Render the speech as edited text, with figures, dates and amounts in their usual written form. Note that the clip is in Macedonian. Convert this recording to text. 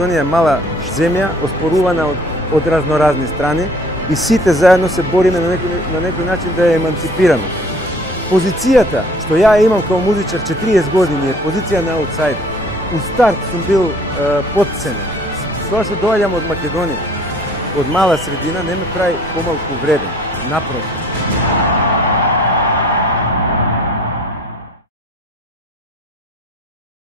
Македонија е мала земја, оспорувана од разноразни страни и сите заедно се бориме на некој начин да ја еманципираме. Позицијата што ја имам као музичар 40 години е позиција на аутсайдер. У старт сум бил потценет. Тоа што доаѓам од Македонија, од мала средина, не ме прави помалку вреден. Напротив.